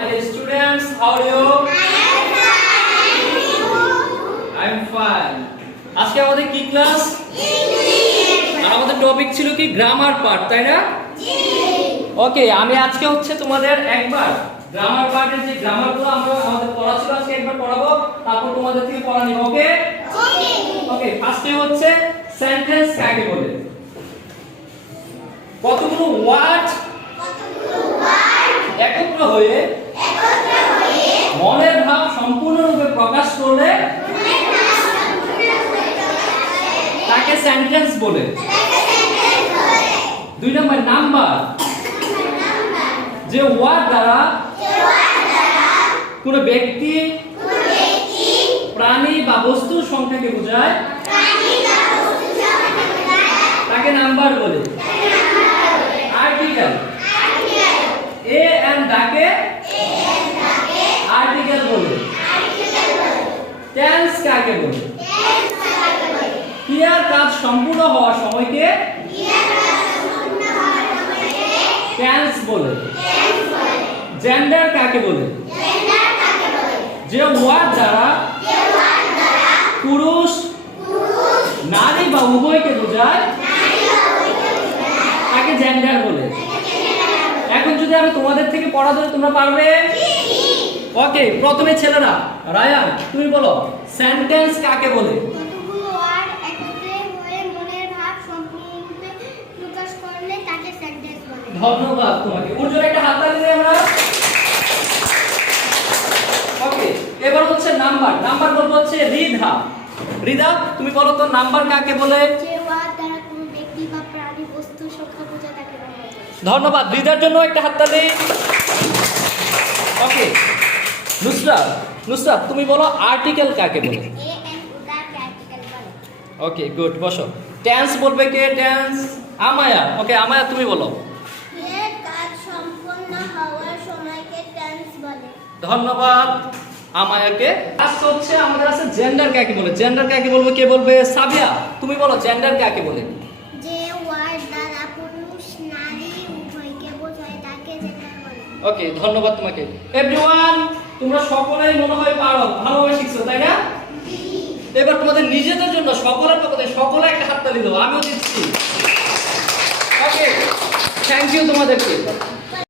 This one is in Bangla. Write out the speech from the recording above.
Hi students, how are you? I'm fine. আজকে আমাদের কি ক্লাস? ইংলিশ। আর আমাদের টপিক ছিল কি গ্রামার পার্ট, তাই না? জি। ওকে, আমি আজকে হচ্ছে তোমাদের একবার গ্রামার পার্টের যে গ্রামারগুলো আমরা আমাদের পড়া ছিল আজকে একবার পড়াবো, তারপর তোমাদের থেকে পড়া নিব, ওকে? ওকে। ওকে, ফার্স্টে হচ্ছে সেন্টেন্স কাকে বলে? কতগুলো ওয়ার্ড একত্র হয়ে মনের ভাব সম্পূর্ণরূপে প্রকাশ করলে তাকে সেন্টেন্স বলে। 2 নম্বর নাম্বার, যে ওয়ার্ড দ্বারা কোন ব্যক্তি, প্রাণী বা বস্তুর সংখ্যাকে বোঝায় তাকে নাম্বার বলে। আর্টিকেল, এ এন্ড ডাকে আর্টিকেল বলে। টেন্স কাকে বলে? ক্রিয়ার কাজ সম্পূর্ণ হওয়ার সময়কে টেন্স বলে। জেন্ডার কাকে বলে? যে ওয়ার্ড দ্বারা পুরুষ, নারী বা উভয়কে বোঝায় তাকে জেন্ডার বলে। এখন যদি আমি তোমাদের থেকে পড়া ধরে, তোমরা পারবে? ওকে, প্রথমে ছেলেরা, রায়ান তুমি বলো সেন্টেন্স কাকে বলে? কতগুলো ওয়ার্ড একত্রে হয়ে মনের ভাব সম্পূর্ণরূপে প্রকাশ করলে তাকে সেন্টেন্স বলে। ধন্যবাদ তোমাকে। ওর জন্য একটা হাততালি দেই আমরা। ওকে, এবার হচ্ছে নাম্বার। নাম্বার বলবো হচ্ছে রিধা। রিধা তুমি বলো তো নাম্বার কাকে বলে? যে ওয়ার্ড দ্বারা কোনো ব্যক্তি বা প্রাণী বস্তু সংখ্যা বোঝায় তাকে নাম্বার বলে। ধন্যবাদ, রিধার জন্য একটা হাততালি। ওকে, নুসরাত। নুসরাত তুমি বলো আর্টিকেল কাকে বলে? এ এন্ড ডাকে আর্টিকেল বলে। ওকে, গুড, বসো। টেন্স বলবে কে? Tense Amaya. ওকে, আমায়া তুমি বলো। ক্রিয়ার কাজ সম্পন্ন হওয়ার সময়কে টেন্স বলে। ধন্যবাদ আমায়াকে। লাস্ট হচ্ছে আমাদের আছে জেন্ডার কাকে বলে? জেন্ডার কাকে বলবে? কে বলবে? সাবিয়া তুমি বলো জেন্ডার কাকে বলে? যে ওয়ার্ড দ্বারা পুরুষ, নারী উভয়কে বোঝায় তাকে জেন্ডার বলে। ওকে, ধন্যবাদ তোমাকে। এভরিওয়ান, তোমরা সকলেই মনে হয় পারো, ভালোভাবে শিখছো, তাই না? এবার তোমাদের নিজেদের জন্য সকলের পক্ষে সকলে একটা হাততালি দাও, আমিও দিচ্ছি। ওকে, থ্যাংক ইউ তোমাদেরকে।